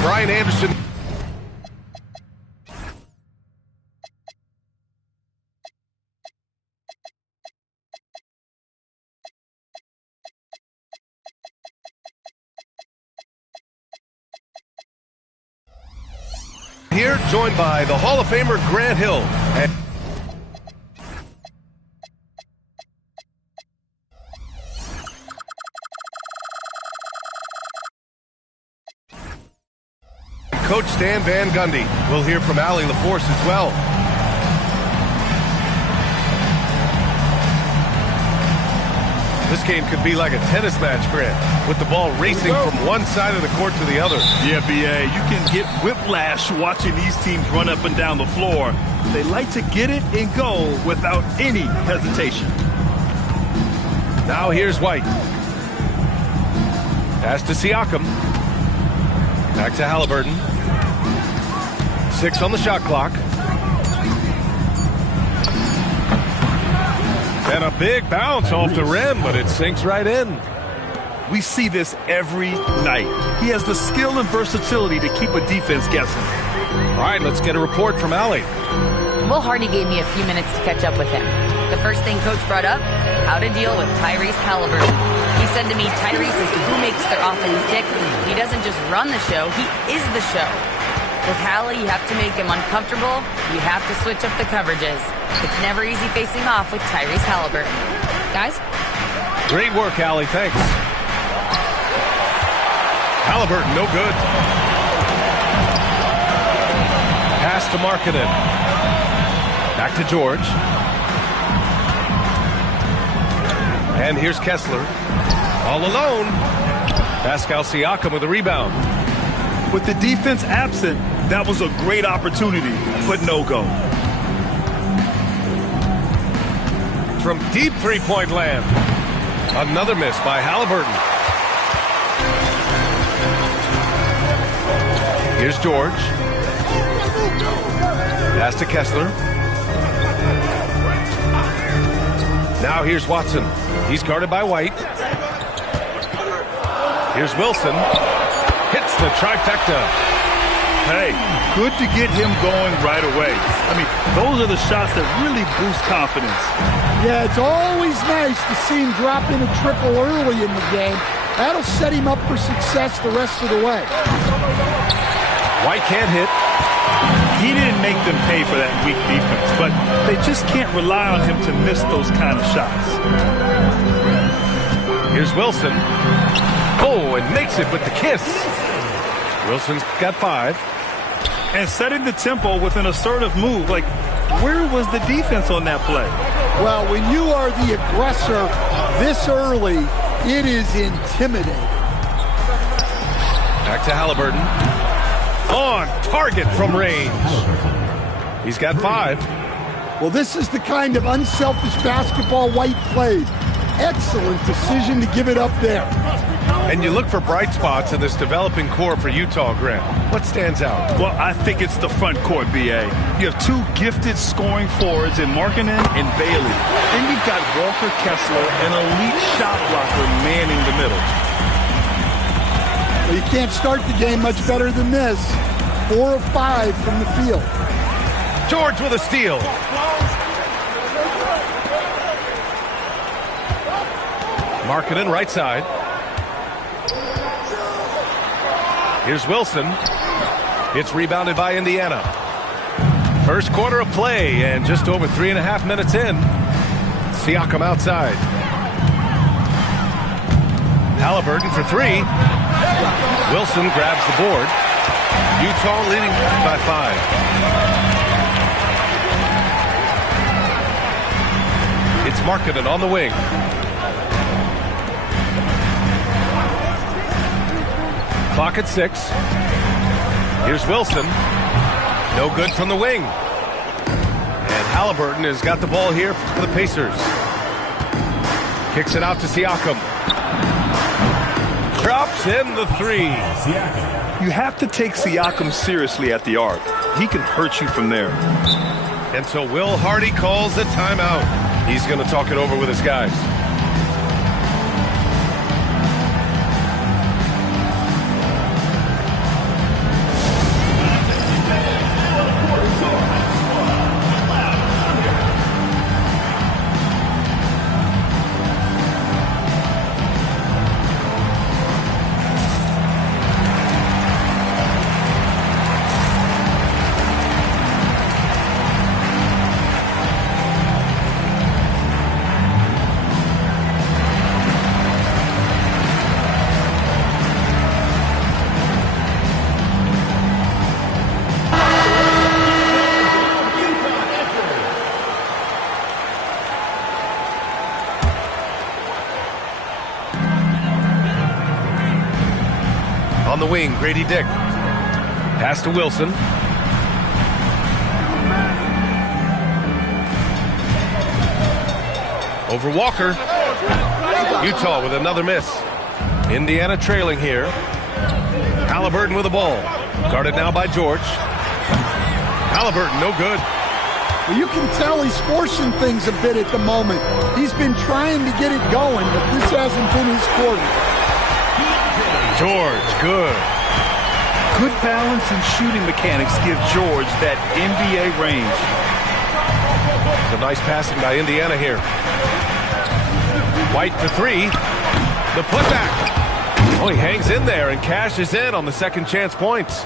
Brian Anderson. Here, joined by the Hall of Famer Grant Hill. And Coach Stan Van Gundy. We'll hear from Allie LaForce as well. This game could be like a tennis match, Grant, with the ball racing from one side of the court to the other. Yeah, B.A., you can get whiplash watching these teams run up and down the floor. They like to get it and go without any hesitation. Now here's White. Pass to Siakam. Back to Halliburton. 6 on the shot clock. And a big bounce off the rim, but it sinks right in. We see this every night. He has the skill and versatility to keep a defense guessing. All right, let's get a report from Allie. Will Hardy gave me a few minutes to catch up with him. The first thing Coach brought up, how to deal with Tyrese Halliburton. He said to me, Tyrese is who makes their offense tick. He doesn't just run the show, he is the show. With Hallie, you have to make him uncomfortable. You have to switch up the coverages. It's never easy facing off with Tyrese Halliburton. Guys? Great work, Allie. Thanks. Halliburton, no good. Pass to Markkanen. Back to George. And here's Kessler. All alone. Pascal Siakam with a rebound. With the defense absent, that was a great opportunity, but no go. From deep three-point land. Another miss by Halliburton. Here's George. Pass to Kessler. Now here's Watson. He's guarded by White. Here's Wilson. Hits the trifecta. Hey, good to get him going right away. I mean, those are the shots that really boost confidence. Yeah, it's always nice to see him drop in a triple early in the game. That'll set him up for success the rest of the way. White can't hit. He didn't make them pay for that weak defense, but they just can't rely on him to miss those kind of shots. Here's Wilson. Oh, and makes it with the kiss. Wilson's got 5. And setting the tempo with an assertive move. Like, where was the defense on that play? Well, when you are the aggressor this early, it is intimidating. Back to Halliburton. On target from range. He's got 5. Well, this is the kind of unselfish basketball White plays. Excellent decision to give it up there. And you look for bright spots in this developing core for Utah, Grant. What stands out? Well, I think it's the front court, B.A. You have 2 gifted scoring forwards in Markkanen and Bailey. Then you've got Walker Kessler, an elite shot blocker, manning the middle. Well, you can't start the game much better than this. 4 of 5 from the field. George with a steal. Markkanen right side. Here's Wilson. It's rebounded by Indiana. First quarter of play and just over 3.5 minutes in. Siakam outside. Halliburton for 3. Wilson grabs the board. Utah leading by 5. It's Markkanen on the wing. Clock at 6. Here's Wilson. No good from the wing. And Halliburton has got the ball here for the Pacers. Kicks it out to Siakam. Drops in the 3. You have to take Siakam seriously at the arc. He can hurt you from there. And so Will Hardy calls the timeout. He's going to talk it over with his guys. On the wing, Grady Dick. Pass to Wilson. Over Walker. Utah with another miss. Indiana trailing here. Halliburton with the ball. Guarded now by George. Halliburton, no good. Well, you can tell he's forcing things a bit at the moment. He's been trying to get it going, but this hasn't been his quarter. George, good. Good balance and shooting mechanics give George that NBA range. Some nice passing by Indiana here. White for three. The putback. Oh, he hangs in there and cashes in on the second chance points.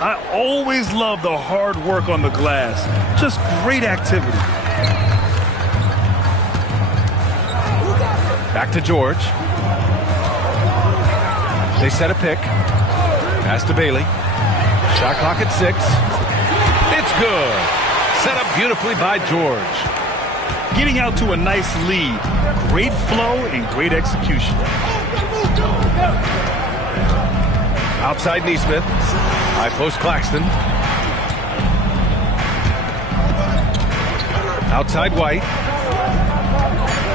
I always love the hard work on the glass. Just great activity. Back to George. They set a pick. Pass to Bailey. Shot clock at 6. It's good. Set up beautifully by George. Getting out to a nice lead. Great flow and great execution. Outside Neesmith. High post Claxton. Outside White.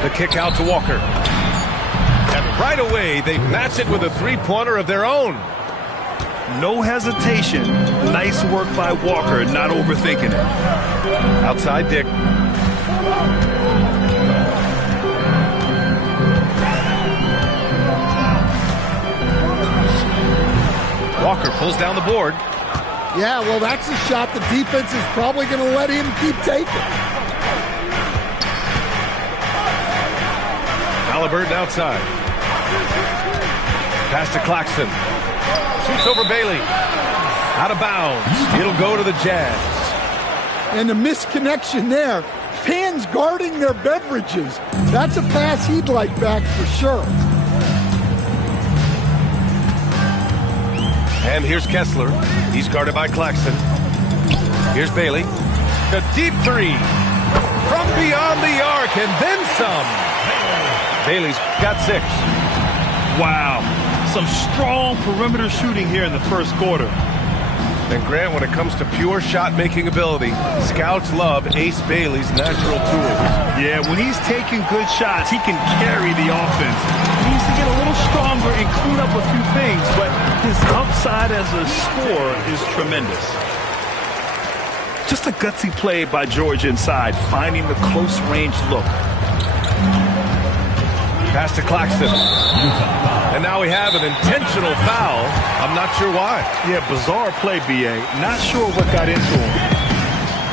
The kick out to Walker. And right away, they match it with a three-pointer of their own. No hesitation. Nice work by Walker, not overthinking it. Outside Dick. Walker pulls down the board. Yeah, well, that's a shot the defense is probably going to let him keep taking. Halliburton outside. Pass to Claxton. Shoots over Bailey. Out of bounds. It'll go to the Jazz. And the misconnection there. Fans guarding their beverages. That's a pass he'd like back for sure. And here's Kessler. He's guarded by Claxton. Here's Bailey. The deep three. From beyond the arc and then some. Bailey's got 6. Wow. Some strong perimeter shooting here in the first quarter. And Grant, when it comes to pure shot-making ability, scouts love Ace Bailey's natural tools. Yeah, when he's taking good shots, he can carry the offense. He needs to get a little stronger and clean up a few things, but his upside as a scorer is tremendous. Just a gutsy play by George inside, finding the close-range look. Pass to Claxton. And now we have an intentional foul. I'm not sure why. Yeah, bizarre play, B.A. Not sure what got into him.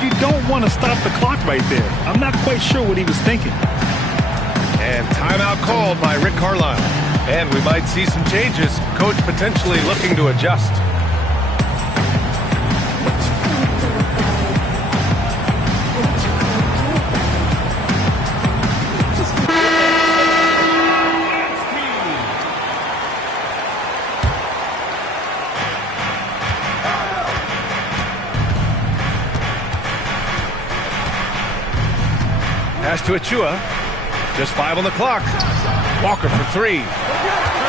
You don't want to stop the clock right there. I'm not quite sure what he was thinking. And timeout called by Rick Carlisle. And we might see some changes. Coach potentially looking to adjust. Pass to Achua. Just 5 on the clock. Walker for 3.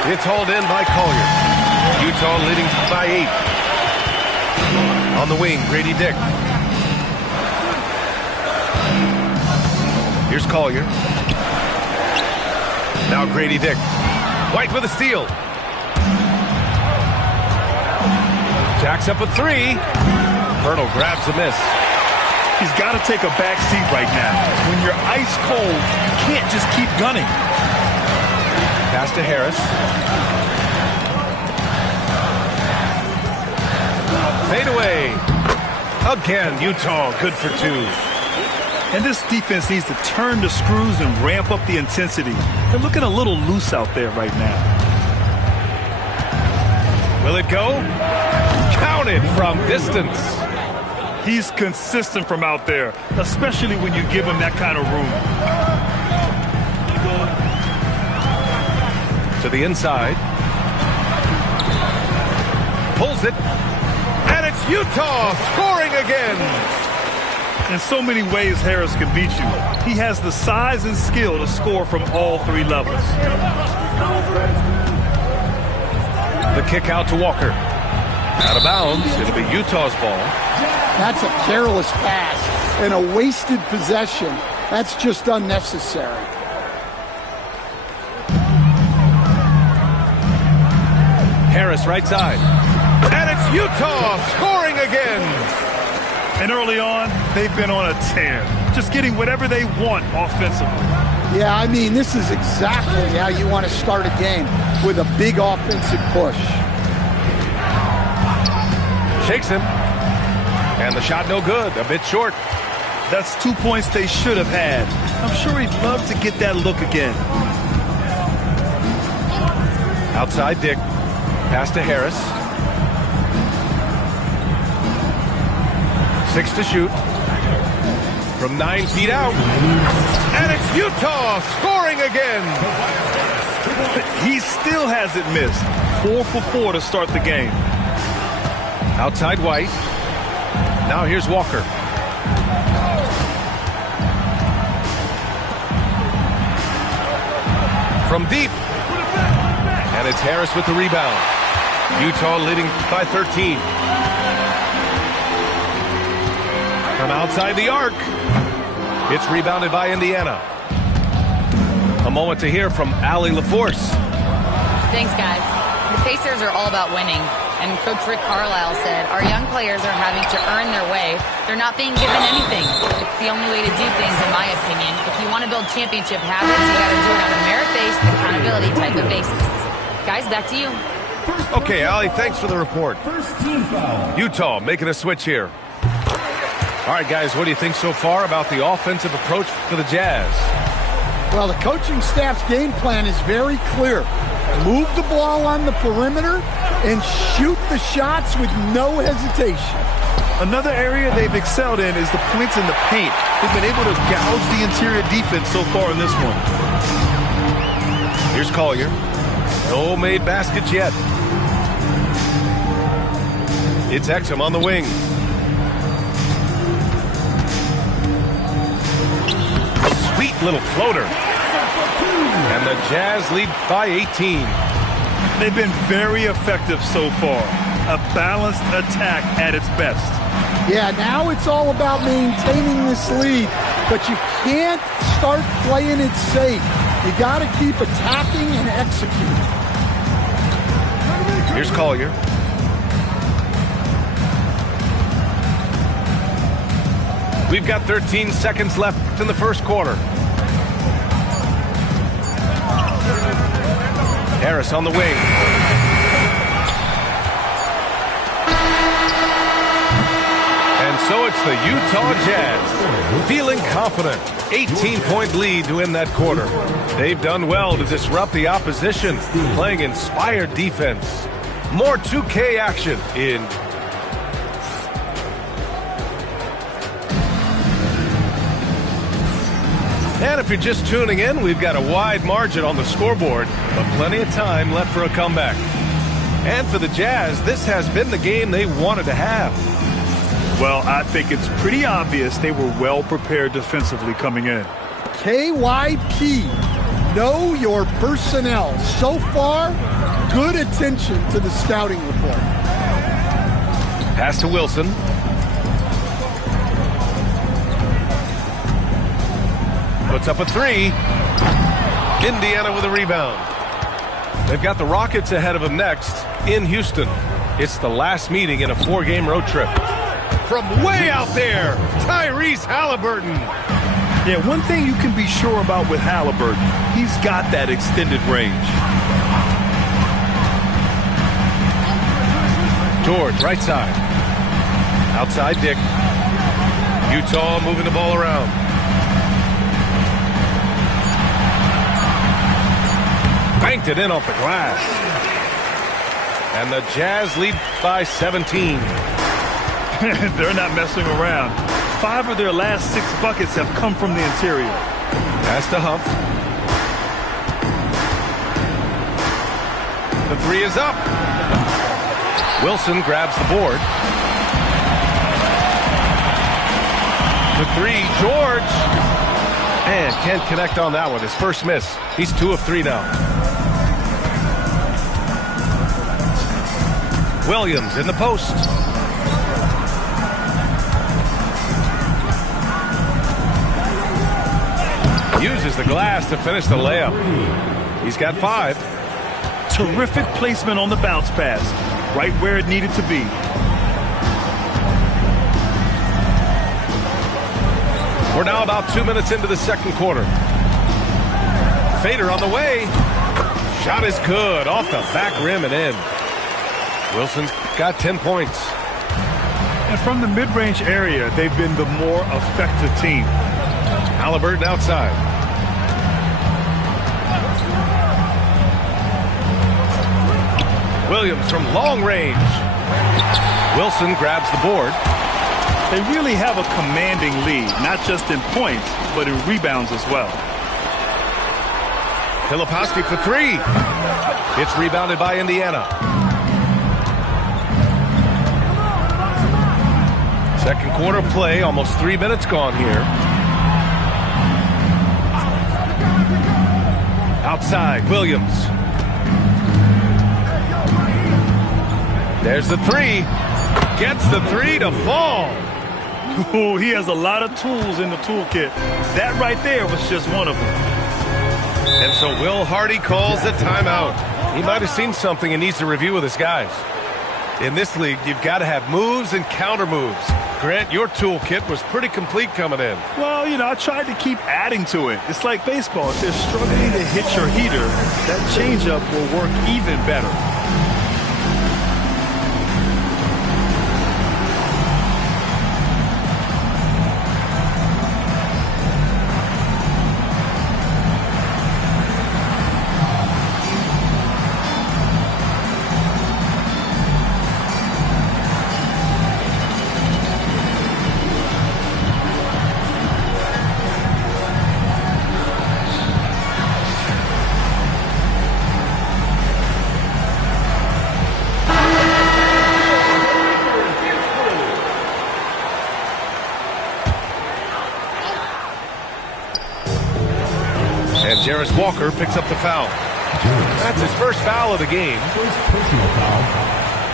It's hauled in by Collier. Utah leading by 8. On the wing, Grady Dick. Here's Collier. Now Grady Dick. White with a steal. Jacks up a 3. Hurdle grabs a miss. He's got to take a back seat right now. When you're ice cold, you can't just keep gunning. Pass to Harris. Fade away. Again, Utah good for 2. And this defense needs to turn the screws and ramp up the intensity. They're looking a little loose out there right now. Will it go? Counted from distance. He's consistent from out there, especially when you give him that kind of room. To the inside. Pulls it. And it's Utah scoring again. In so many ways, Harris can beat you. He has the size and skill to score from all 3 levels. The kick out to Walker. Out of bounds. It'll be Utah's ball. That's a careless pass and a wasted possession. That's just unnecessary. Harris right side. And it's Utah scoring again. And early on, they've been on a tear. Just getting whatever they want offensively. Yeah, I mean, this is exactly how you want to start a game, with a big offensive push. Shakes him. And the shot no good, a bit short. That's 2 points they should have had. I'm sure he'd love to get that look again. Outside Dick. Pass to Harris. 6 to shoot. From 9 feet out. And it's Utah scoring again. He still hasn't missed. 4 for 4 to start the game. Outside White. Now here's Walker. From deep. And it's Harris with the rebound. Utah leading by 13. From outside the arc. It's rebounded by Indiana. A moment to hear from Allie LaForce. Thanks, guys. The Pacers are all about winning. And Coach Rick Carlisle said, our young players are having to earn their way. They're not being given anything. It's the only way to do things, in my opinion. If you want to build championship habits, you got to do it on a merit-based, accountability type of basis. Guys, back to you. Okay, Allie, thanks for the report. Utah making a switch here. All right, guys, what do you think so far about the offensive approach for the Jazz? Well, the coaching staff's game plan is very clear. Move the ball on the perimeter and shoot the shots with no hesitation. Another area they've excelled in is the points in the paint. They've been able to gouge the interior defense so far in this one. Here's Collier. No made baskets yet. It's Exum on the wing. A sweet little floater. And the Jazz lead by 18. They've been very effective so far. A balanced attack at its best. Yeah, now it's all about maintaining this lead, but you can't start playing it safe. You got to keep attacking and executing. Here's Collier. We've got 13 seconds left in the first quarter. Harris on the wing. And so it's the Utah Jazz, feeling confident. 18-point lead to win that quarter. They've done well to disrupt the opposition, playing inspired defense. More 2K action in. And if you're just tuning in, we've got a wide margin on the scoreboard, but plenty of time left for a comeback. And for the Jazz, this has been the game they wanted to have. Well, I think it's pretty obvious they were well prepared defensively coming in. KYP, know your personnel. So far, good attention to the scouting report. Pass to Wilson. Puts up a three. Indiana with a rebound. They've got the Rockets ahead of them next in Houston. It's the last meeting in a 4-game road trip. From way out there, Tyrese Halliburton. Yeah, one thing you can be sure about with Halliburton, he's got that extended range. George, right side. Outside Dick. Utah moving the ball around. Banked it in off the glass. And the Jazz lead by 17. They're not messing around. 5 of their last 6 buckets have come from the interior. Pass to Huff. The three is up. Wilson grabs the board. The three, George. And can't connect on that one. His first miss. He's 2 of 3 now. Williams in the post. Uses the glass to finish the layup. He's got 5. Terrific placement on the bounce pass. Right where it needed to be. We're now about 2 minutes into the second quarter. Fader on the way. Shot is good. Off the back rim and in. Wilson's got 10 points. And from the mid-range area, they've been the more effective team. Halliburton outside. Williams from long range. Wilson grabs the board. They really have a commanding lead, not just in points, but in rebounds as well. Filipowski for 3. It's rebounded by Indiana. Second quarter play, almost 3 minutes gone here. Outside, Williams. There's the 3. Gets the 3 to fall. Ooh, he has a lot of tools in the toolkit. That right there was just one of them. And so Will Hardy calls the timeout. He might have seen something and needs to review with his guys. In this league, you've got to have moves and counter moves. Grant, your toolkit was pretty complete coming in. Well, you know, I tried to keep adding to it. It's like baseball. If they're struggling to hit your heater, that changeup will work even better. Jarris Walker picks up the foul. That's his first foul of the game. First personal foul.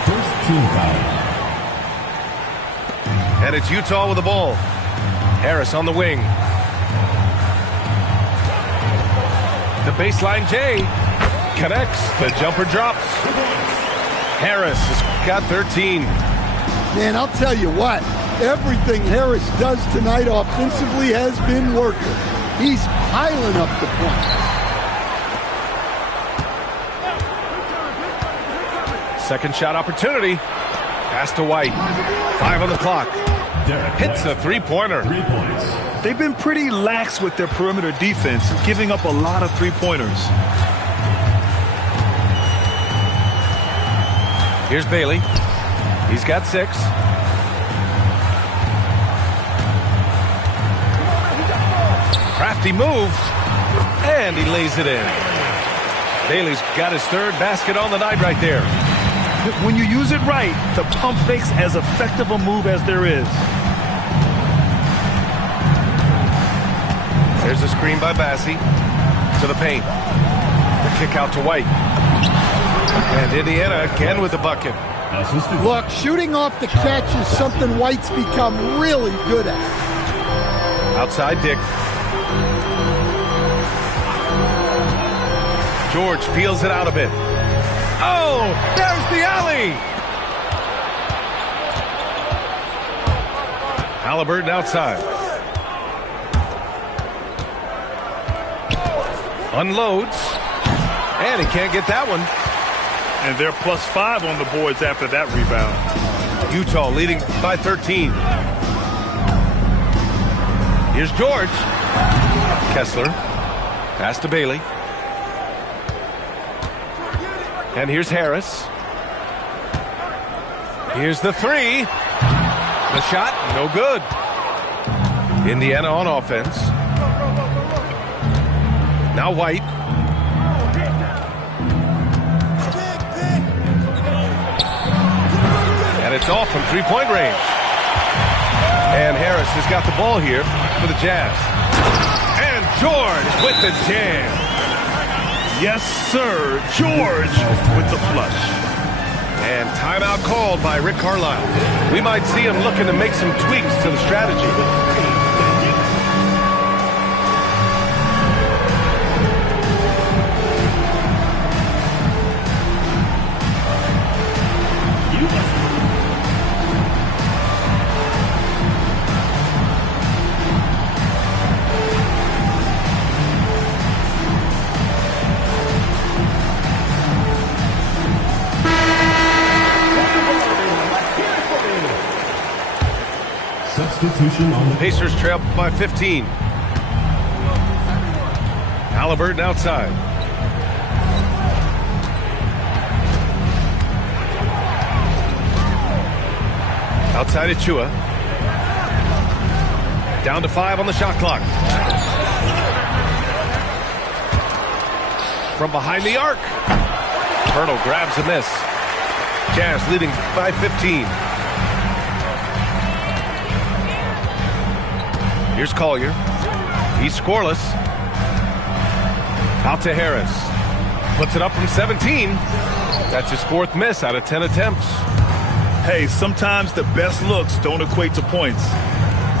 First team foul. And it's Utah with the ball. Harris on the wing. The baseline J connects. The jumper drops. Harris has got 13. Man, I'll tell you what. Everything Harris does tonight offensively has been working. He's piling up the points. Second shot opportunity. Pass to White. 5 on the clock. Hits a three-pointer. 3 points. They've been pretty lax with their perimeter defense, giving up a lot of three-pointers. Here's Bailey. He's got 6. Crafty move, and he lays it in. Bailey's got his 3rd basket on the night right there. When you use it right, the pump fake's as effective a move as there is. There's a screen by Bassie to the paint. The kick out to White. And Indiana again with the bucket. Look, shooting off the catch is something White's become really good at. Outside Dick. George peels it out a bit. Oh, there's the alley. Halliburton outside. Unloads. And he can't get that one. And they're +5 on the boards after that rebound. Utah leading by 13. Here's George. Kessler. Pass to Bailey. And here's Harris. Here's the 3. The shot, no good. Indiana on offense. Now White. And it's off from three-point range. And Harris has got the ball here for the Jazz. And George with the jam. Yes, sir. George with the flush. And timeout called by Rick Carlisle. We might see him looking to make some tweaks to the strategy. Substitution on the Pacers trail by 15. Halliburton outside. Outside Achua. Down to 5 on the shot clock. From behind the arc. Pirtle grabs a miss. Jazz leading by 15. Here's Collier. He's scoreless. Out to Harris. Puts it up from 17. That's his 4th miss out of 10 attempts. Hey, sometimes the best looks don't equate to points.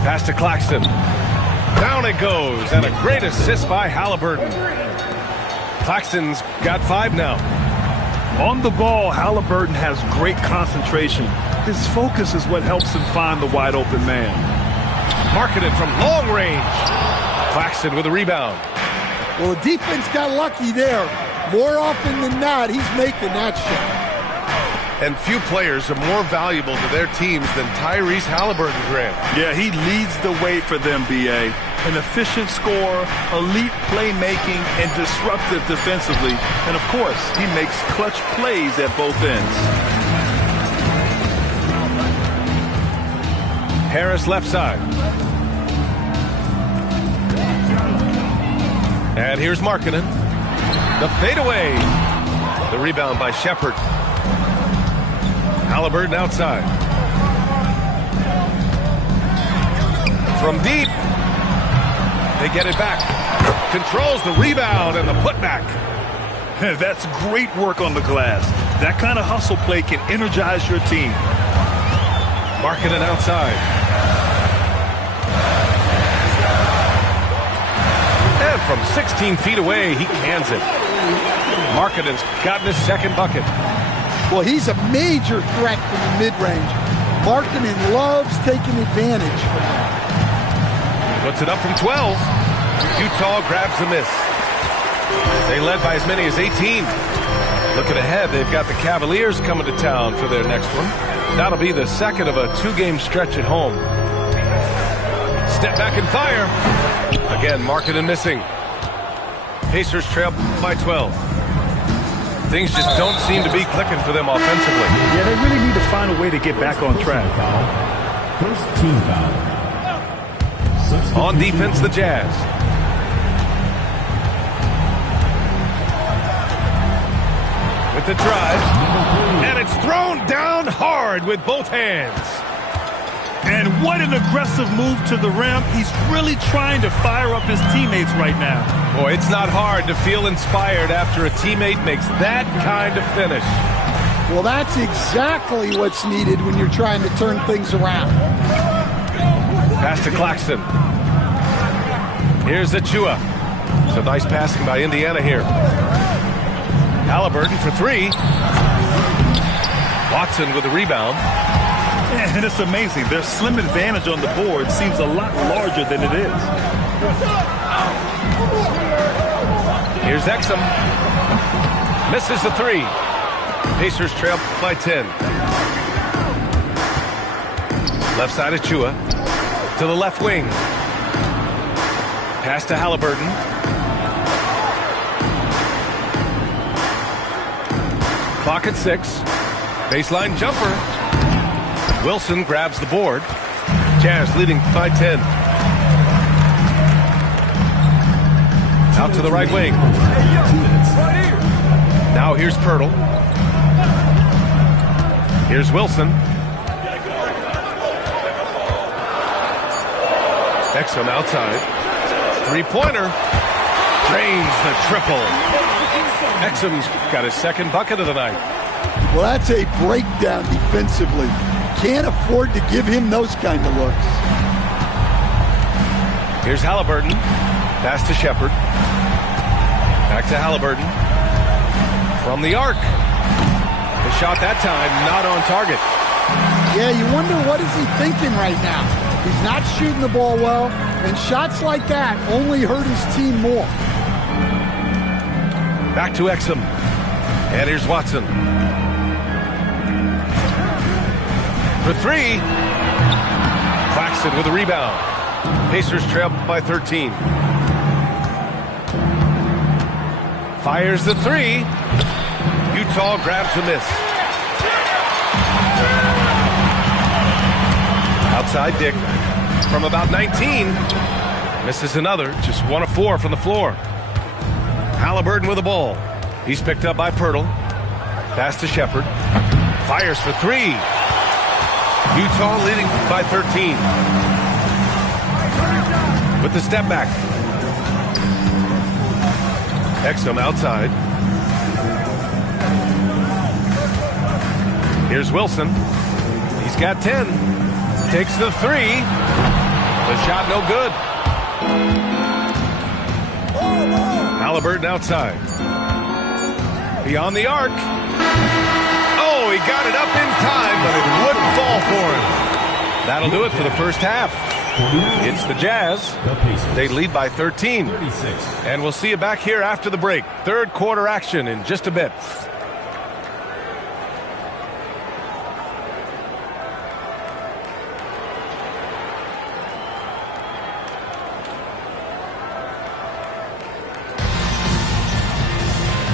Pass to Claxton. Down it goes. And a great assist by Halliburton. Claxton's got 5 now. On the ball, Halliburton has great concentration. His focus is what helps him find the wide open man. Marketed from long range. Claxton with a rebound. Well, the defense got lucky there. More often than not, he's making that shot. And few players are more valuable to their teams than Tyrese Halliburton, Grant. Yeah, he leads the way for them, B.A. An efficient scorer, elite playmaking, and disruptive defensively. And, of course, he makes clutch plays at both ends. Harris left side. And here's Markkanen. The fadeaway. The rebound by Shepard. Halliburton outside. From deep. They get it back. Controls the rebound and the putback. That's great work on the glass. That kind of hustle play can energize your team. Markkanen outside. And from 16 feet away, he cans it. Markkanen's gotten his 2nd bucket. Well, he's a major threat from the mid-range. Markkanen loves taking advantage from that. Puts it up from 12. Utah grabs the miss. They led by as many as 18. Looking ahead, they've got the Cavaliers coming to town for their next one. That'll be the 2nd of a 2-game stretch at home. Step back and fire. Again, Markkanen missing. Pacers trail by 12. Things just don't seem to be clicking for them offensively. Yeah, they really need to find a way to get back on track. first team foul. On defense, the Jazz. With the drive. And it's thrown down hard with both hands. And what an aggressive move to the rim. He's really trying to fire up his teammates right now. Boy, it's not hard to feel inspired after a teammate makes that kind of finish. Well, that's exactly what's needed when you're trying to turn things around. Pass to Claxton. Here's Achua. It's a nice passing by Indiana here. Halliburton for 3. Watson with the rebound. And it's amazing. Their slim advantage on the board seems a lot larger than it is. Here's Exum. Misses the 3. Pacers trail by 10. Left side Achua. To the left wing. Pass to Halliburton. Clock at 6. Baseline jumper. Wilson grabs the board. Jazz leading by 10. Out to the right wing. Now here's Pirtle. Here's Wilson. Exum outside. 3-pointer. Drains the triple. Exum's got his 2nd bucket of the night. Well, that's a breakdown defensively. Can't afford to give him those kind of looks. Here's Halliburton. Pass to Shepard. Back to Halliburton. From the arc. The shot that time not on target. Yeah, you wonder what is he thinking right now. He's not shooting the ball well, and shots like that only hurt his team more. Back to Exum. And here's Watson. For three. Claxton with a rebound. Pacers trail by 13. Fires the three. Utah grabs the miss. Outside Dick from about 19. Misses another. Just 1 of 4 from the floor. Halliburton with the ball. He's picked up by Pirtle. Pass to Shepard. Fires for three. Utah leading by 13. With the step back. Exum outside. Here's Wilson. He's got 10. Takes the three. The shot no good. Halliburton outside. Beyond the arc. Oh, he got it up in time, but it wouldn't fall for him. That'll do it for the first half. It's the Jazz. They lead by 13. And we'll see you back here after the break. Third quarter action in just a bit.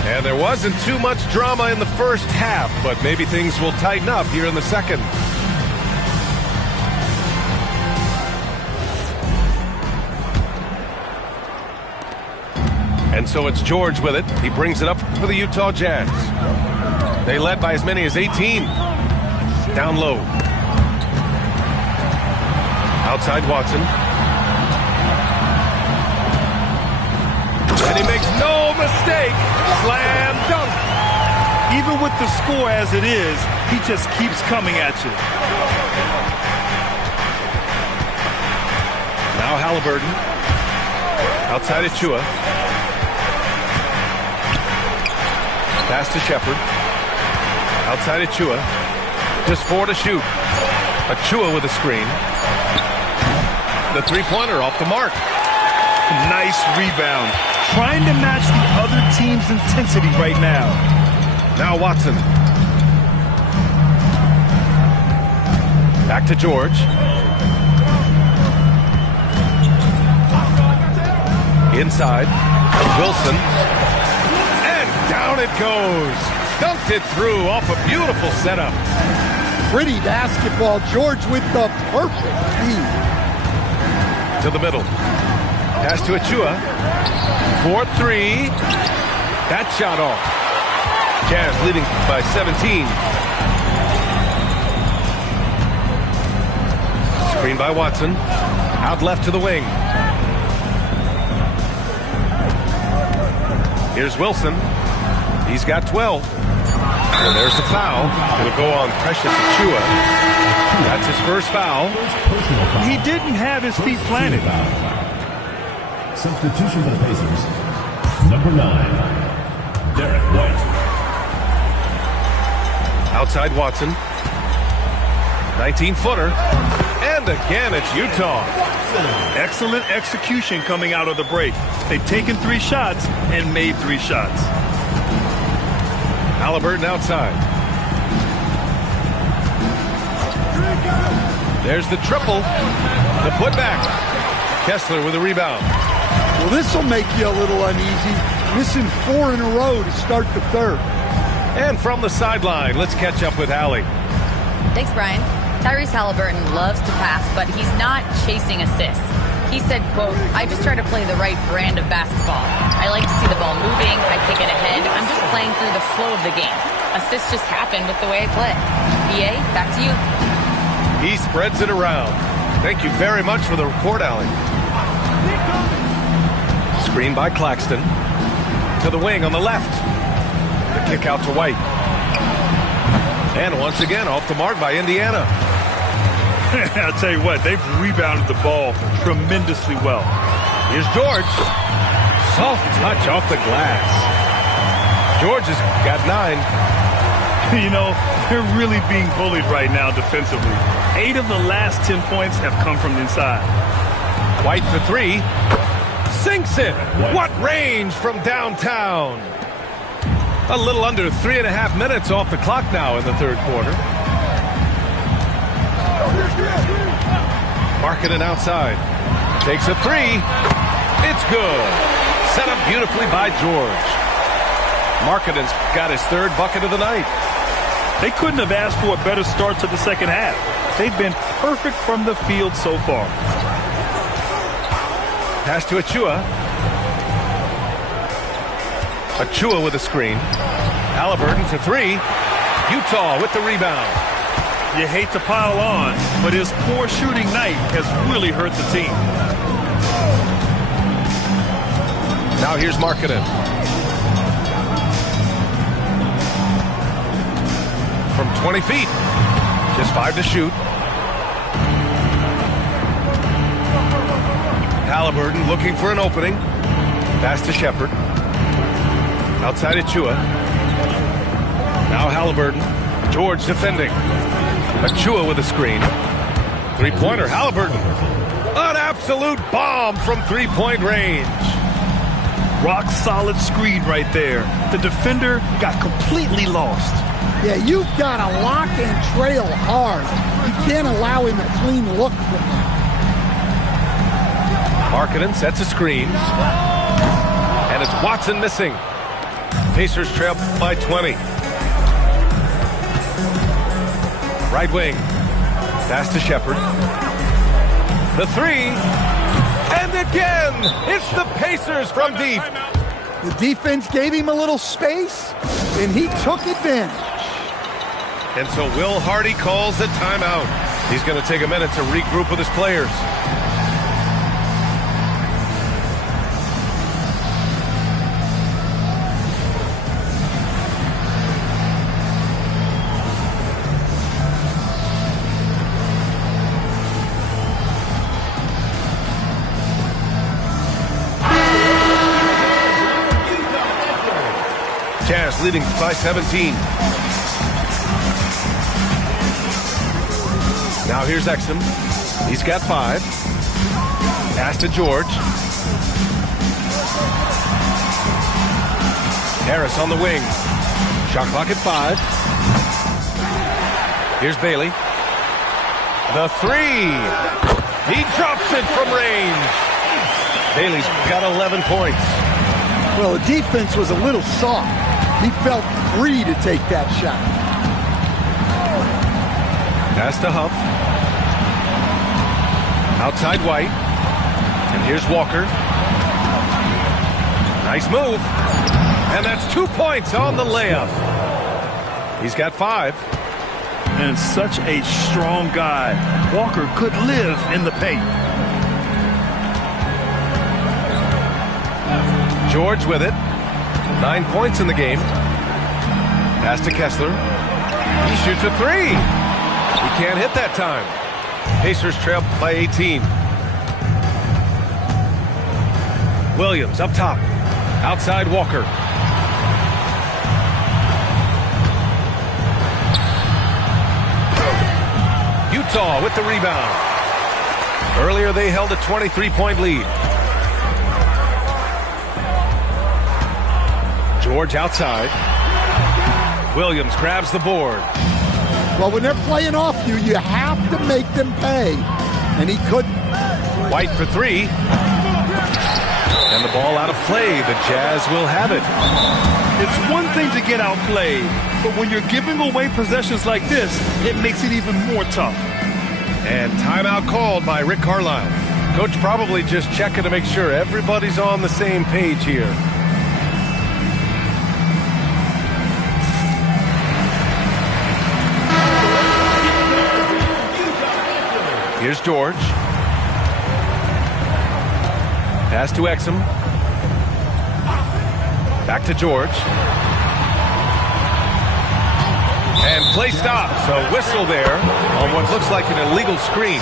And there wasn't too much drama in the first half, but maybe things will tighten up here in the second. And so it's George with it. He brings it up for the Utah Jazz. They led by as many as 18. Down low. Outside Watson. And he makes no mistake. Slam dunk. Even with the score as it is, he just keeps coming at you. Now Halliburton. Outside Achua. Pass to Shepard. Outside Achua. Just 4 to shoot. Achua with a screen. The three-pointer off the mark. Nice rebound. Trying to match the other team's intensity right now. Now Watson. Back to George. Inside. Wilson. And down it goes. Dunked it through off a beautiful setup. Pretty basketball. George with the perfect feed. To the middle. Pass to Achua. 4-3. That shot off. Jazz leading by 17. Screen by Watson. Out left to the wing. Here's Wilson. He's got 12. And there's the foul. It'll go on Precious Achua. That's his first foul. He didn't have his feet planted. Substitution for the Pacers. Number 9, Derek White. Outside Watson. 19-footer. And again, it's Utah. Excellent execution coming out of the break. They've taken 3 shots and made 3 shots. Halliburton outside. There's the triple. The putback. Kessler with a rebound. Well, this will make you a little uneasy. Missing 4 in a row to start the third. And from the sideline, let's catch up with Allie. Thanks, Brian. Tyrese Halliburton loves to pass, but he's not chasing assists. He said, quote, "I just try to play the right brand of basketball. I like to see the ball moving. I kick it ahead. I'm just playing through the flow of the game. Assists just happen with the way I play." BA, back to you. He spreads it around. Thank you very much for the report, Allie. Screen by Claxton. To the wing on the left. The kick out to White. And once again, off the mark by Indiana. I'll tell you what, they've rebounded the ball tremendously well. Here's George. Soft touch off the glass. George has got 9. You know, they're really being bullied right now defensively. 8 of the last 10 points have come from inside. White for 3. Sinks it. What range from downtown. A little under 3.5 minutes off the clock now in the third quarter. Markkanen outside. Takes a 3. It's good. Set up beautifully by George. Markkanen's got his third bucket of the night. They couldn't have asked for a better start to the second half. They've been perfect from the field so far. Pass to Achua. Achua with a screen. Halliburton for 3. Utah with the rebound. You hate to pile on, but his poor shooting night has really hurt the team. Now here's Markkanen. From 20 feet. Just 5 to shoot. Halliburton looking for an opening. Pass to Shepard. Outside Achua. Now Halliburton. George defending. Achua with a screen. Three-pointer, Halliburton. An absolute bomb from three-point range. Rock solid screen right there. The defender got completely lost. Yeah, you've got to lock and trail hard. You can't allow him a clean look from that. Markkanen sets a screen. And it's Watson missing. Pacers trail by 20. Right wing. Pass to Shepard. The 3. And again, it's the Pacers from deep. The defense gave him a little space, and he took advantage. And so Will Hardy calls the timeout. He's going to take a minute to regroup with his players. Jazz leading by 17. Now here's Exum. He's got 5. Pass to George. Harris on the wing. Shot clock at 5. Here's Bailey. The 3. He drops it from range. Bailey's got 11 points. Well, the defense was a little soft. He felt free to take that shot. Pass to Huff. Outside White. And here's Walker. Nice move. And that's 2 points on the layup. He's got 5. And such a strong guy. Walker could live in the paint. George with it. 9 points in the game. Pass to Kessler. He shoots a 3. He can't hit that time. Pacers trail by 18. Williams up top. Outside Walker. Utah with the rebound. Earlier they held a 23-point lead. George outside. Williams grabs the board. Well, when they're playing off you, you have to make them pay. And he couldn't. White for 3. And the ball out of play. The Jazz will have it. It's one thing to get outplayed, but when you're giving away possessions like this, it makes it even more tough. And timeout called by Rick Carlisle. Coach probably just checking to make sure everybody's on the same page here. Here's George. Pass to Exum. Back to George. And play stops. A whistle there on what looks like an illegal screen.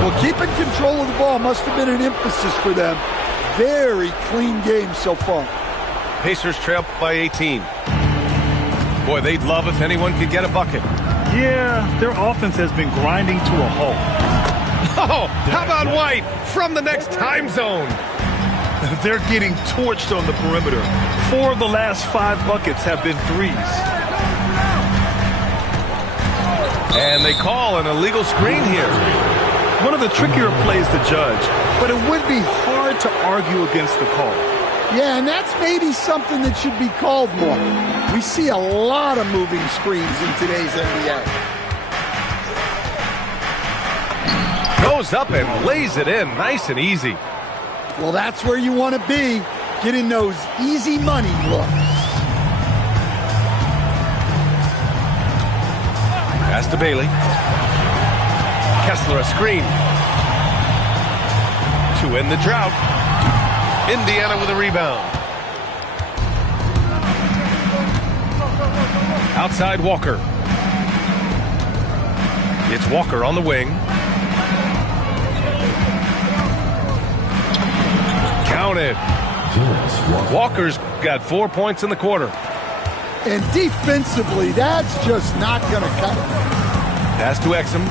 Well, keeping control of the ball must have been an emphasis for them. Very clean game so far. Pacers trail by 18. Boy, they'd love if anyone could get a bucket. Yeah, their offense has been grinding to a halt. Oh, how about White from the next time zone? They're getting torched on the perimeter. 4 of the last 5 buckets have been threes. And they call an illegal screen here. One of the trickier plays to judge, but it would be hard to argue against the call. Yeah, and that's maybe something that should be called more. We see a lot of moving screens in today's NBA. Goes up and lays it in nice and easy. Well, that's where you want to be, getting those easy money looks. Pass to Bailey. Kessler a screen. To end the drought. Indiana with a rebound. Outside Walker. It's Walker on the wing. Counted. Walker's got 4 points in the quarter. And defensively, that's just not going to cut it. Pass to Exum.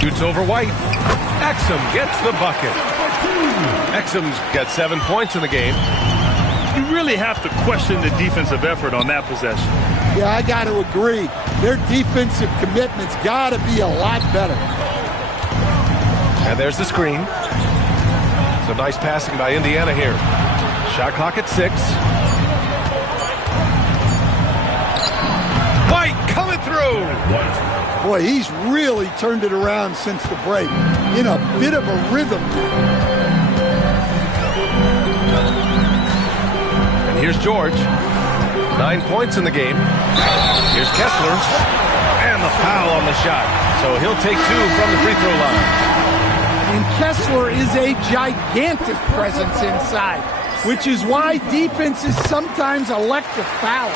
Shoots over White. Exum gets the bucket. Exum's got 7 points in the game. You really have to question the defensive effort on that possession. Yeah, I got to agree. Their defensive commitment's got to be a lot better. And there's the screen. So nice passing by Indiana here. Shot clock at 6. White coming through. Boy, he's really turned it around since the break. In a bit of a rhythm. And here's George. 9 points in the game. Here's Kessler. And the foul on the shot. So he'll take 2 from the free throw line. And Kessler is a gigantic presence inside, which is why defenses sometimes elect to foul.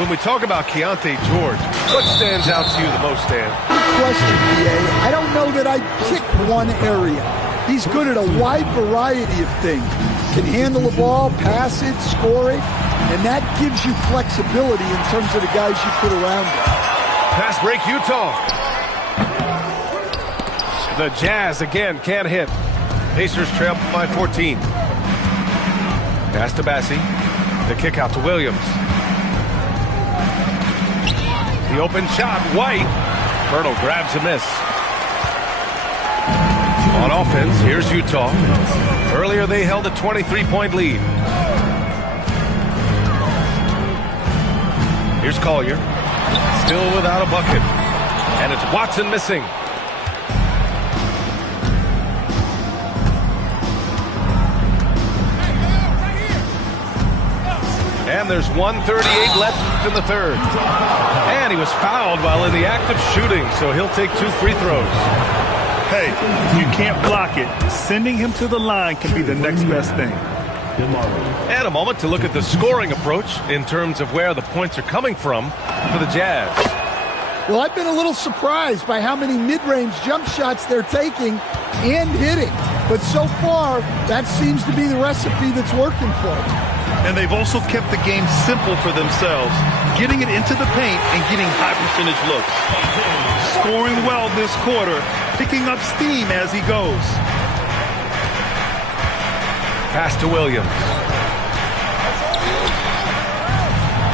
When we talk about Keontae George, what stands out to you the most, Dan? Good question, B.A. I don't know that I'd pick one area. He's good at a wide variety of things. Can handle the ball, pass it, score it, and that gives you flexibility in terms of the guys you put around him. Pass break, Utah. The Jazz again can't hit. Pacers trail by 14. Pass to Bassie. The kick out to Williams. The open shot, White. Myrtle grabs a miss. On offense, here's Utah. Earlier they held a 23-point lead. Here's Collier. Still without a bucket. And it's Watson missing. And there's 1:38 left in the third. And he was fouled while in the act of shooting, so he'll take 2 free throws. Hey, you can't block it. Sending him to the line can be the next best thing. And a moment to look at the scoring approach in terms of where the points are coming from for the Jazz. Well, I've been a little surprised by how many mid-range jump shots they're taking and hitting. But so far, that seems to be the recipe that's working for them. And they've also kept the game simple for themselves, getting it into the paint and getting high percentage looks. Scoring well this quarter, picking up steam as he goes. Pass to Williams.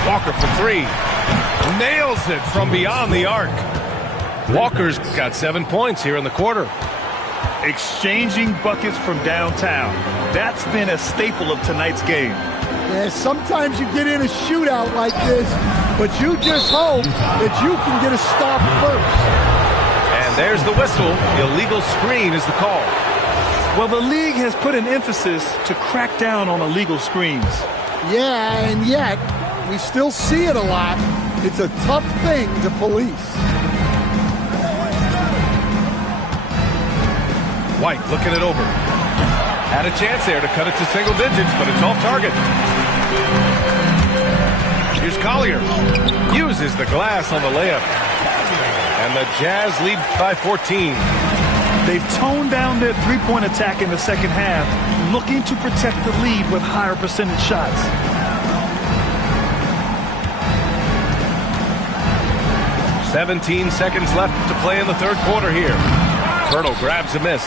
Walker for 3. Nails it from beyond the arc. Walker's got 7 points here in the quarter. Exchanging buckets from downtown. That's been a staple of tonight's game. Yeah, sometimes you get in a shootout like this, but you just hope that you can get a stop first. And there's the whistle. Illegal screen is the call. Well, the league has put an emphasis to crack down on illegal screens. Yeah, and yet, we still see it a lot. It's a tough thing to police. White looking it over. Had a chance there to cut it to single digits, but it's off target. Here's Collier. Uses the glass on the layup. And the Jazz lead by 14. They've toned down their three-point attack in the second half, looking to protect the lead with higher percentage shots. "17 seconds left to play in the third quarter here. Pirtle grabs a miss.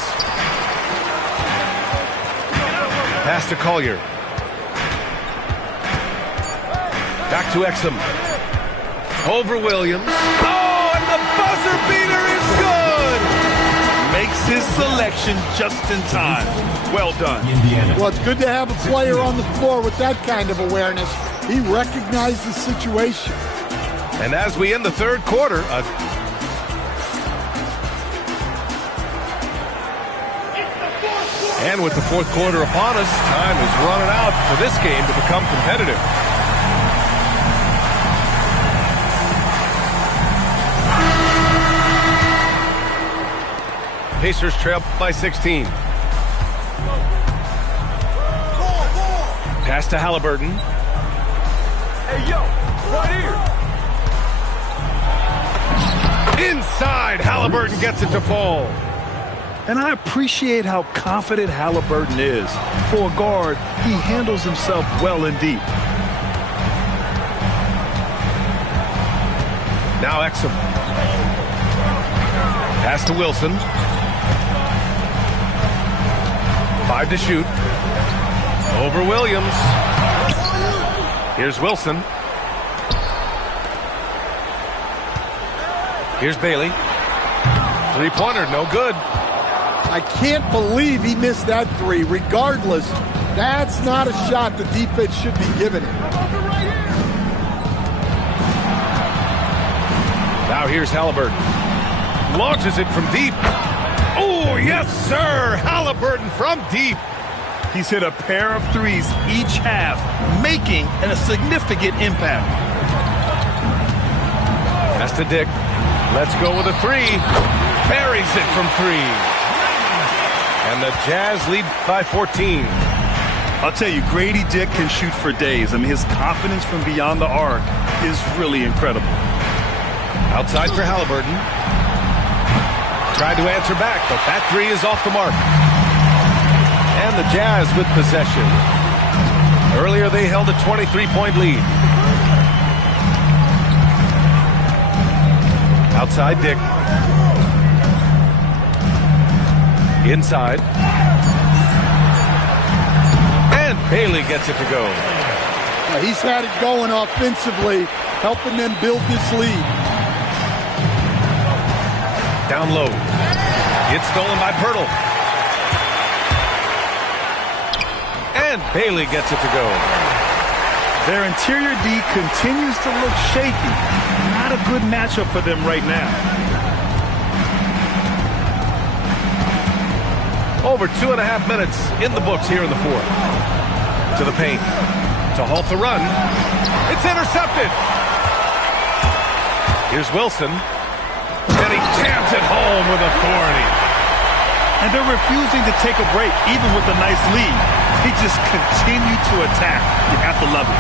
Pass to Collier. Back to Exum. Over Williams. Oh, and the buzzer beater is good! Makes his selection just in time. Well done. Well, it's good to have a player on the floor with that kind of awareness. He recognized the situation. And as we end the third quarter, and with the fourth quarter upon us, time is running out for this game to become competitive. Pacers trail by 16. Pass to Halliburton. Hey, yo, right here. Inside, Halliburton gets it to fall. And I appreciate how confident Halliburton is. For a guard, he handles himself well and deep. Now Exum. Pass to Wilson. 5 to shoot. Over Williams. Here's Wilson. Here's Bailey. Three-pointer, no good. I can't believe he missed that three. Regardless, that's not a shot the defense should be giving him. Now here's Halliburton. Launches it from deep. Oh, yes, sir. Halliburton from deep. He's hit a pair of threes each half, making a significant impact. Pass to Dick. Let's go with a three. Buries it from three. And the Jazz lead by 14. I'll tell you, Grady Dick can shoot for days. I mean, his confidence from beyond the arc is really incredible. Outside for Halliburton. Tried to answer back, but that three is off the mark. And the Jazz with possession. Earlier they held a 23-point lead. Outside Dick. Inside. And Bailey gets it to go. He's had it going offensively, helping them build this lead. Down low. It's stolen by Pirtle. And Bailey gets it to go. Their interior D continues to look shaky. Not a good matchup for them right now. Over 2.5 minutes in the books here in the fourth. To the paint. To halt the run. It's intercepted. Here's Wilson. And he jams it home with authority. And they're refusing to take a break, even with a nice lead. They just continue to attack. You have to love it.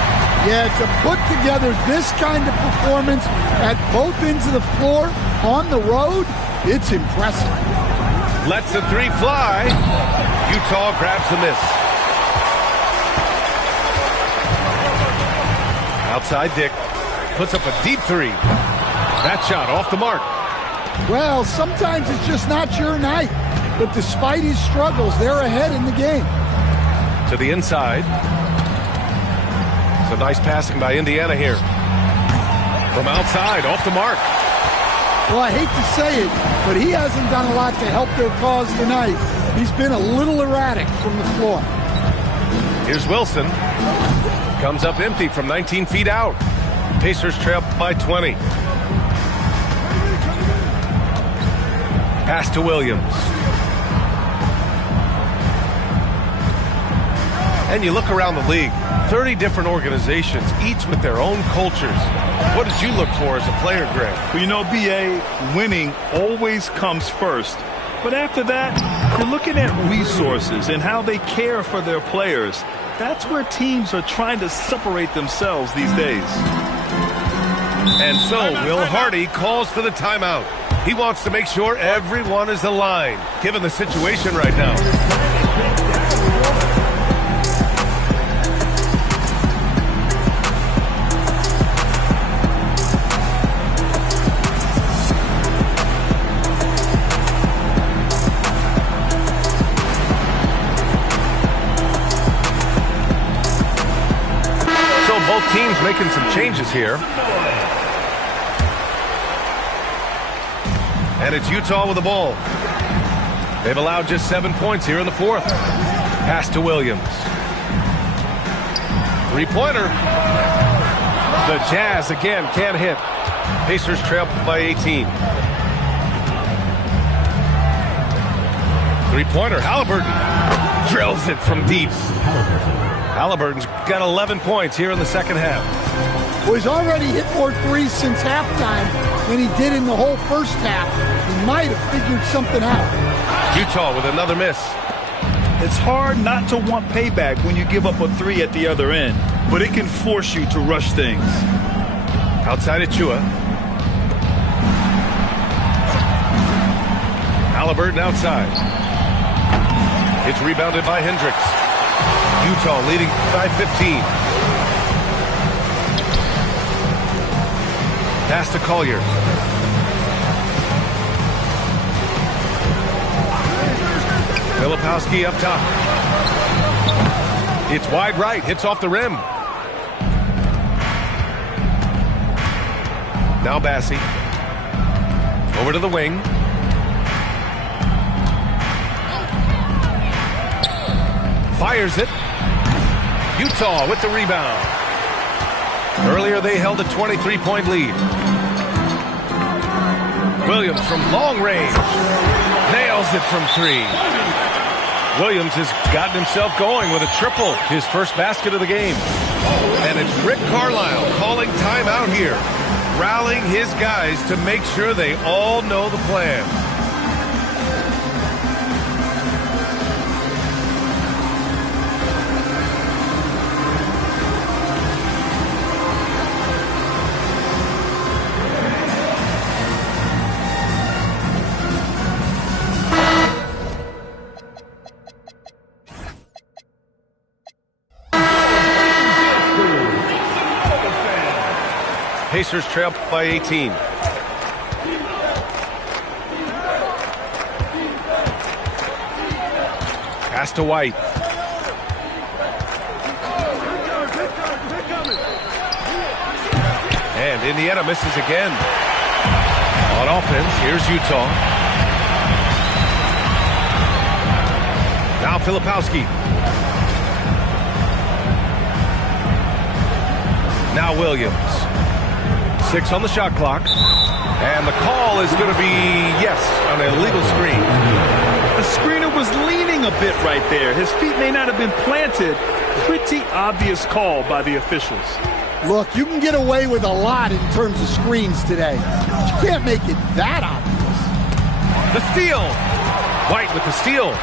Yeah, to put together this kind of performance at both ends of the floor on the road, it's impressive. Lets the three fly. Utah grabs the miss. Outside Dick. Puts up a deep three. That shot off the mark. Well, sometimes it's just not your night. But despite his struggles, they're ahead in the game. To the inside. Some nice passing by Indiana here. From outside, off the mark. Well, I hate to say it, but he hasn't done a lot to help their cause tonight. He's been a little erratic from the floor. Here's Wilson. Comes up empty from 19 feet out. Pacers trail by 20. Pass to Williams. And you look around the league, 30 different organizations, each with their own cultures. What did you look for as a player, Greg? Well, you know, B.A., winning always comes first. But after that, If you're looking at resources and how they care for their players, that's where teams are trying to separate themselves these days. And so Will Hardy calls for the timeout. He wants to make sure everyone is aligned, given the situation right now. So both teams making some changes here. And it's Utah with the ball. They've allowed just 7 points here in the fourth. Pass to Williams. Three-pointer. The Jazz again can't hit. Pacers trail by 18. Three-pointer. Halliburton drills it from deep. Halliburton's got 11 points here in the second half. Well, he's already hit more threes since halftime than he did in the whole first half. He might have figured something out. Utah with another miss. It's hard not to want payback when you give up a three at the other end, but it can force you to rush things. Outside Achua. Halliburton outside. It's rebounded by Hendricks. Utah leading by 15. Pass to Collier. Filipowski up top. It's wide right. Hits off the rim. Now Bassie. Over to the wing. Fires it. Utah with the rebound. Earlier they held a 23-point lead. Williams from long range. Nails it from three. Williams has gotten himself going with a triple. His first basket of the game. And it's Rick Carlisle calling timeout here. Rallying his guys to make sure they all know the plan. Pacers trail by 18. Pass to White. And Indiana misses again. On offense, here's Utah. Now Filipowski. Now Williams. 6 on the shot clock. And the call is going to be, yes, on an illegal screen. The screener was leaning a bit right there. His feet may not have been planted. Pretty obvious call by the officials. Look, you can get away with a lot in terms of screens today. But you can't make it that obvious. The steal. White with the steal.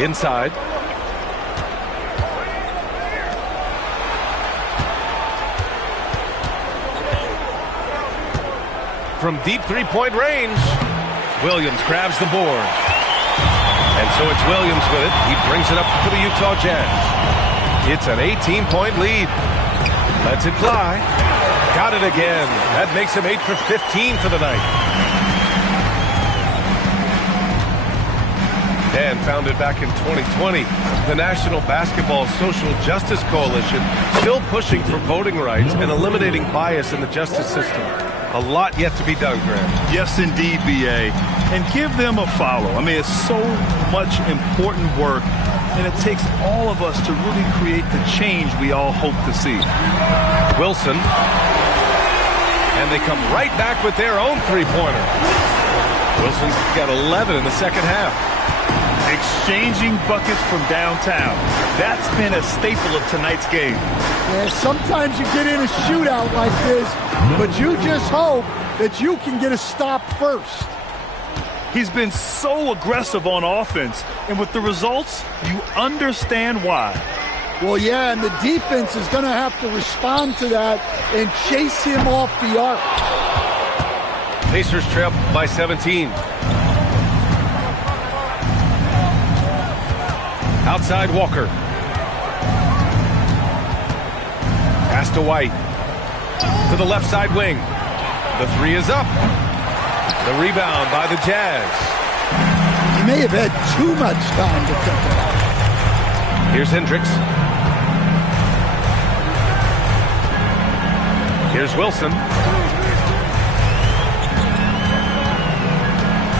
Inside. From deep three-point range, Williams grabs the board. And so it's Williams with it. He brings it up for the Utah Jazz. It's an 18-point lead. Lets it fly. Got it again. That makes him 8 for 15 for the night. And founded back in 2020, the National Basketball Social Justice Coalition, still pushing for voting rights and eliminating bias in the justice system. A lot yet to be done, Graham. Yes, indeed, B.A. And give them a follow. I mean, it's so much important work, and it takes all of us to really create the change we all hope to see. Wilson. And they come right back with their own three-pointer. Wilson's got 11 in the second half. Exchanging buckets from downtown. That's been a staple of tonight's game. Yeah, sometimes you get in a shootout like this, but you just hope that you can get a stop first. He's been so aggressive on offense, and with the results, you understand why. Well, yeah, and the defense is going to have to respond to that and chase him off the arc. Pacers trail by 17. Outside Walker. Pass to White. To the left side wing. The three is up. The rebound by the Jazz. He may have had too much time to think about it. Here's Hendricks. Here's Wilson.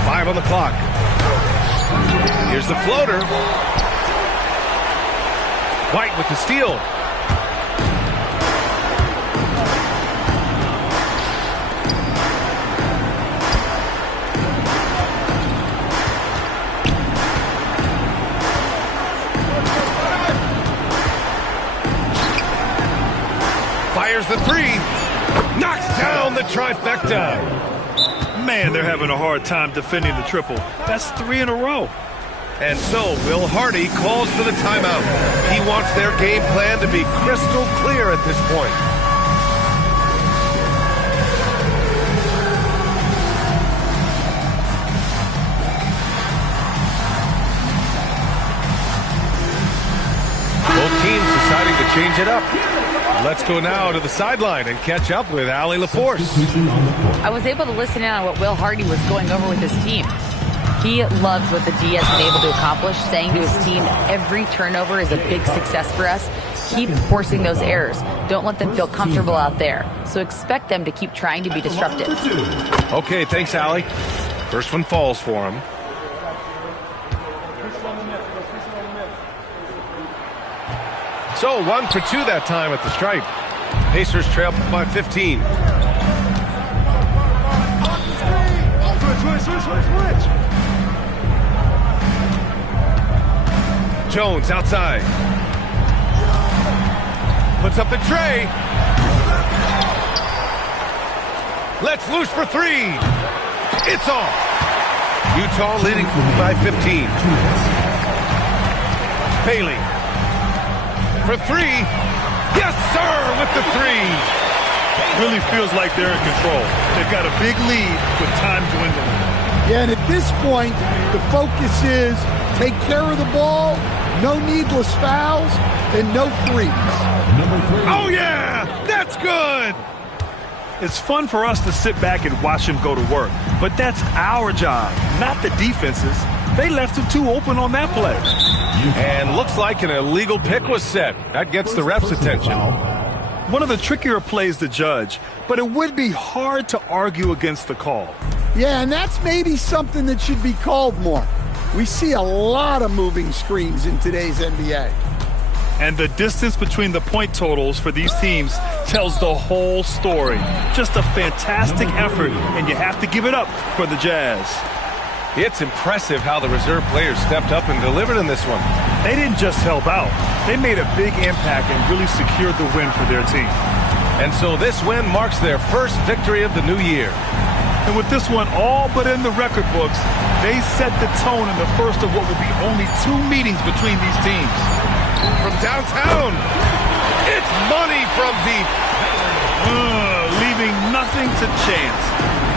5 on the clock. Here's the floater. White with the steal. Fires the three. Knocks down the trifecta. Man, they're having a hard time defending the triple. That's 3 in a row. And so Will Hardy calls for the timeout. He wants their game plan to be crystal clear at this point. Both teams deciding to change it up. Let's go now to the sideline and catch up with Allie LaForce. I was able to listen in on what Will Hardy was going over with his team. He loves what the D has been able to accomplish, saying to his team, every turnover is a big success for us. Keep forcing those errors. Don't let them feel comfortable out there. So expect them to keep trying to be disruptive. Okay, thanks, Allie. First one falls for him. So 1 for 2 that time at the stripe. Pacers trail by 15. Switch. Jones outside. Puts up the tray. Lets loose for 3. It's off. Utah leading by 15. Bailey. For 3. Yes, sir, with the 3. Really feels like they're in control. They've got a big lead with time dwindling. Yeah, and at this point, the focus is take care of the ball, no needless fouls, and no threes. Number 3. Oh, yeah, that's good. It's fun for us to sit back and watch him go to work, but that's our job, not the defense's. They left him too open on that play. And looks like an illegal pick was set. That gets the ref's attention. One of the trickier plays to judge, but it would be hard to argue against the call. Yeah, and that's maybe something that should be called more. We see a lot of moving screens in today's NBA. And the distance between the point totals for these teams tells the whole story. Just a fantastic effort, and you have to give it up for the Jazz. It's impressive how the reserve players stepped up and delivered in this one. They didn't just help out. They made a big impact and really secured the win for their team. And so this win marks their first victory of the new year. And with this one all but in the record books, they set the tone in the first of what will be only 2 meetings between these teams. From downtown, it's money from deep. Leaving nothing to chance.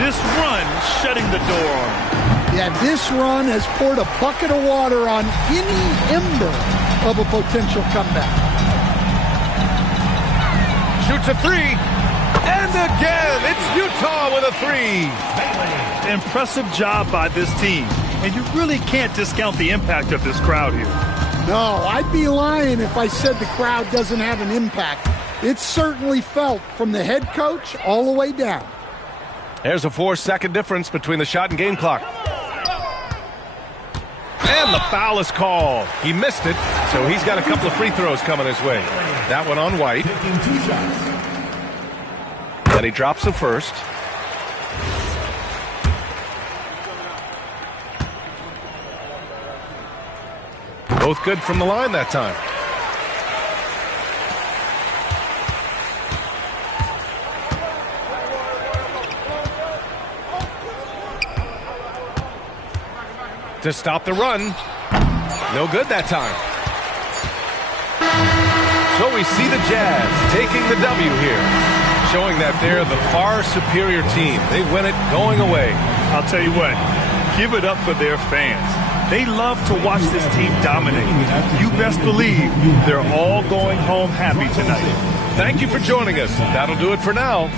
This run shutting the door on them. Yeah, this run has poured a bucket of water on any ember of a potential comeback. Shoots a 3. And again, it's Utah with a 3. Impressive job by this team. And you really can't discount the impact of this crowd here. No, I'd be lying if I said the crowd doesn't have an impact. It's certainly felt from the head coach all the way down. There's a 4-second difference between the shot and game clock. And the foul is called. He missed it, so he's got a couple of free throws coming his way. That one on White. Then he drops the first. Both good from the line that time. to stop the run. No good that time. So we see the Jazz taking the W here, showing that they're the far superior team. They win it going away. I'll tell you what, give it up for their fans. They love to watch this team dominate. You best believe they're all going home happy tonight. Thank you for joining us. That'll do it for now.